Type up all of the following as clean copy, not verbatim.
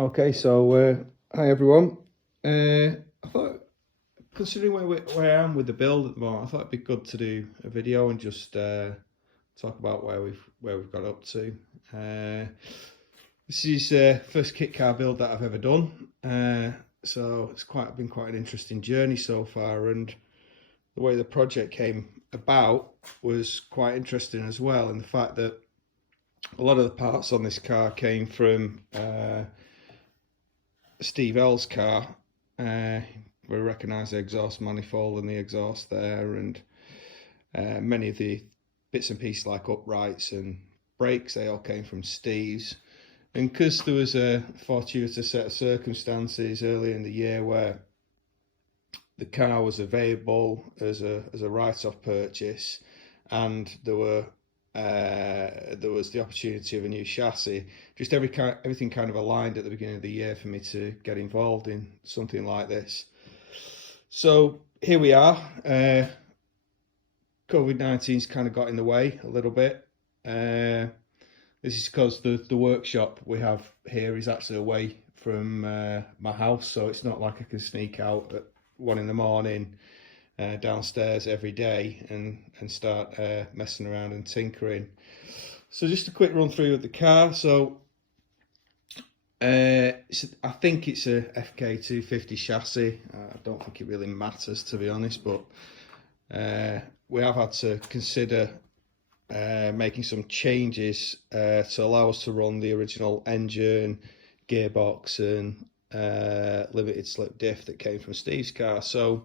Okay, so hi everyone. I thought, considering where I am with the build at the moment, I thought it'd be good to do a video and just talk about where we've got up to. This is first kit car build that I've ever done, so it's been quite an interesting journey so far, and the way the project came about was quite interesting as well, in the fact that a lot of the parts on this car came from Steve L's car. We recognise the exhaust manifold and the exhaust there, and many of the bits and pieces like uprights and brakes, they all came from Steve's. And because there was a fortuitous set of circumstances early in the year where the car was available as a write-off purchase, and there was the opportunity of a new chassis, just everything kind of aligned at the beginning of the year for me to get involved in something like this. So here we are. COVID-19's kind of got in the way a little bit. This is because the workshop we have here is actually away from my house, so it's not like I can sneak out at 1 in the morning downstairs every day and start messing around and tinkering. So just a quick run through of the car. So I think it's a FK250 chassis. I don't think it really matters, to be honest, but we have had to consider making some changes to allow us to run the original engine, gearbox and limited slip diff that came from Steve's car. So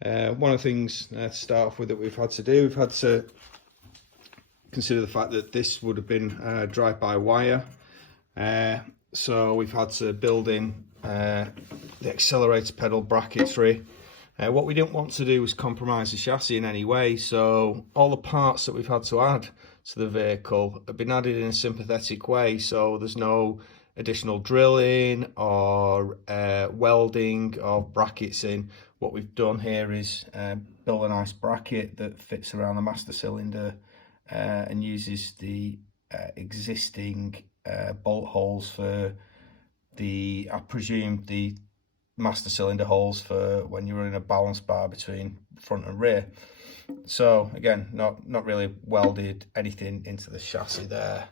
one of the things to start off with that we've had to consider the fact that this would have been drive-by-wire. So we've had to build in the accelerator pedal bracketry. What we didn't want to do was compromise the chassis in any way, so all the parts that we've had to add to the vehicle have been added in a sympathetic way, so there's no additional drilling or welding of brackets in. What we've done here is build a nice bracket that fits around the master cylinder and uses the existing bolt holes for I presume the master cylinder holes for when you're running a balance bar between front and rear. So again, not really welded anything into the chassis there.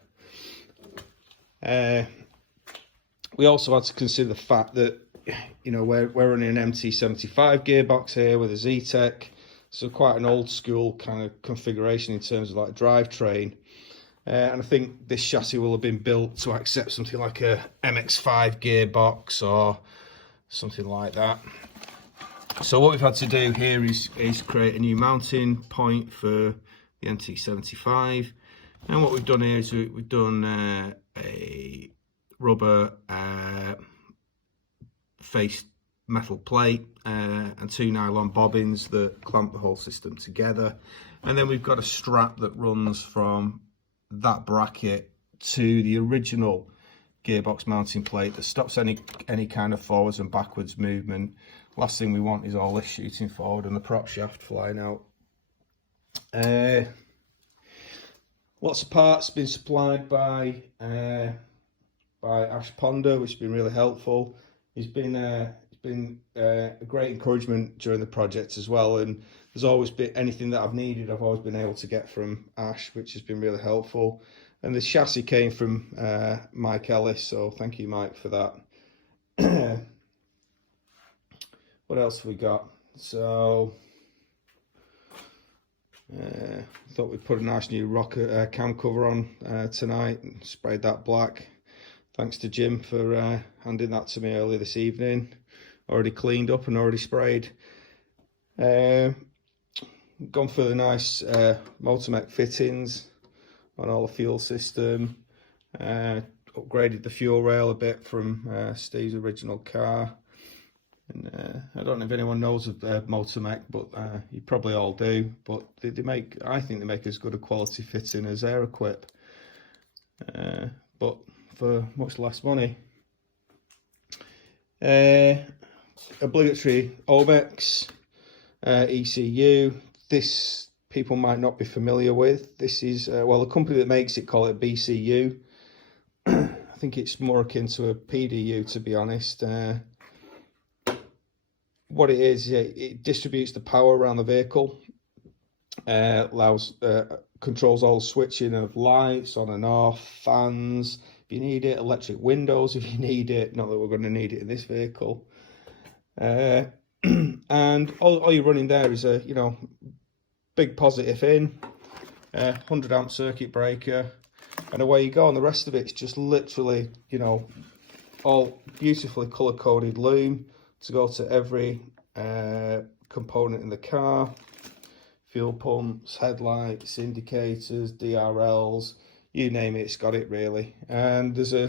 We also had to consider the fact that, you know, we're running an MT75 gearbox here with a Z-Tech, so quite an old school kind of configuration in terms of like drivetrain. And I think this chassis will have been built to accept something like a MX5 gearbox or something like that. So what we've had to do here is create a new mounting point for the MT75. And what we've done here is we've done a rubber face metal plate and 2 nylon bobbins that clamp the whole system together. And then we've got a strap that runs from that bracket to the original gearbox mounting plate that stops any kind of forwards and backwards movement. Last thing we want is all this shooting forward and the prop shaft flying out. Lots of parts been supplied by Ash Ponder, which has been really helpful. He's been a great encouragement during the project as well, and there's always been anything that I've needed, I've always been able to get from Ash, which has been really helpful. And the chassis came from Mike Ellis, so thank you, Mike, for that. What else have we got? So thought we'd put a nice new rocker cam cover on tonight and sprayed that black. Thanks to Jim for handing that to me earlier this evening. Already cleaned up and already sprayed. Gone for the nice Motormech fittings on all the fuel system. Upgraded the fuel rail a bit from Steve's original car. And I don't know if anyone knows of Motormech, but you probably all do. But I think they make as good a quality fitting as Aeroquip, but for much less money. Obligatory Omex ECU. This people might not be familiar with. This is well, the company that makes it call it BCU. I think it's more akin to a PDU, to be honest. What it is, it distributes the power around the vehicle, controls all switching of lights on and off, fans if you need it, electric windows if you need it. Not that we're going to need it in this vehicle. And all you're running there is a big positive in, 100 amp circuit breaker, and away you go. And the rest of it's just literally all beautifully color coded loom to go to every component in the car. Fuel pumps, headlights, indicators, DRLs, you name it, it's got it really. And there's a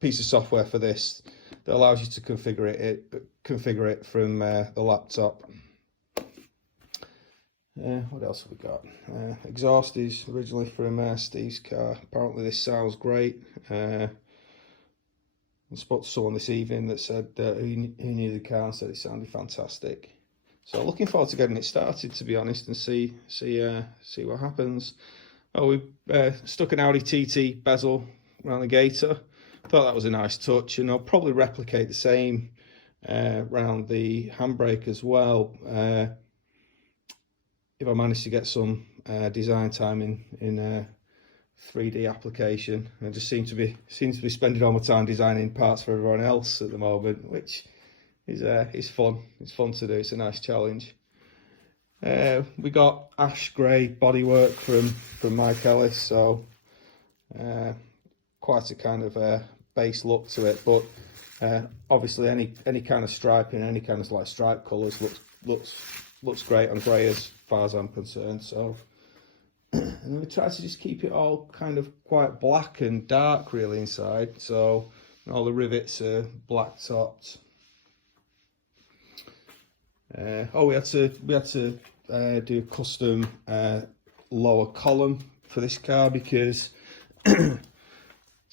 piece of software for this that allows you to configure it from the laptop. What else have we got? Exhaust is originally from Steve's car. Apparently this sounds great. I spoke to someone this evening that said who knew the car and said it sounded fantastic. So looking forward to getting it started, to be honest, and see what happens. Oh, we stuck an Audi TT bezel around the gator. Thought that was a nice touch, and I'll probably replicate the same around the handbrake as well. If I manage to get some design time in 3D application. I just seem to be spending all my time designing parts for everyone else at the moment, which is fun. It's fun to do. It's a nice challenge. We got ash grey bodywork from Mike Ellis, so quite a kind of base look to it. But obviously, any kind of striping, any kind of like stripe colours looks great on grey as far as I'm concerned. So, and we try to just keep it all kind of quite black and dark really inside. So all the rivets are black topped. We had to do a custom lower column for this car because the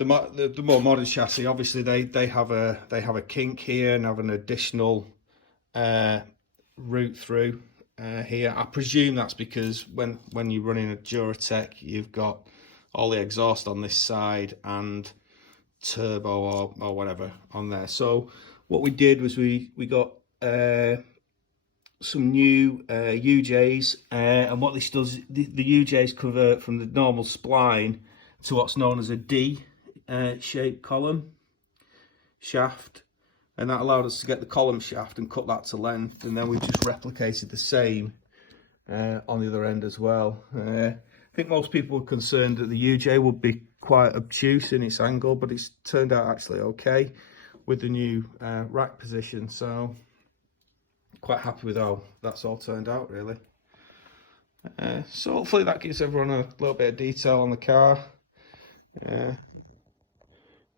more modern chassis, obviously they have a kink here and have an additional route through here. I presume that's because when you're running a Duratec, you've got all the exhaust on this side and turbo or whatever on there. So what we did was we got some new UJs, and what this does, the UJs convert from the normal spline to what's known as a D shaped column shaft, and that allowed us to get the column shaft and cut that to length, and then we just replicated the same on the other end as well. I think most people were concerned that the UJ would be quite obtuse in its angle, but it's turned out actually okay with the new rack position, so quite happy with how that's all turned out really. So hopefully that gives everyone a little bit of detail on the car. Yeah,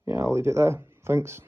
I'll leave it there. Thanks.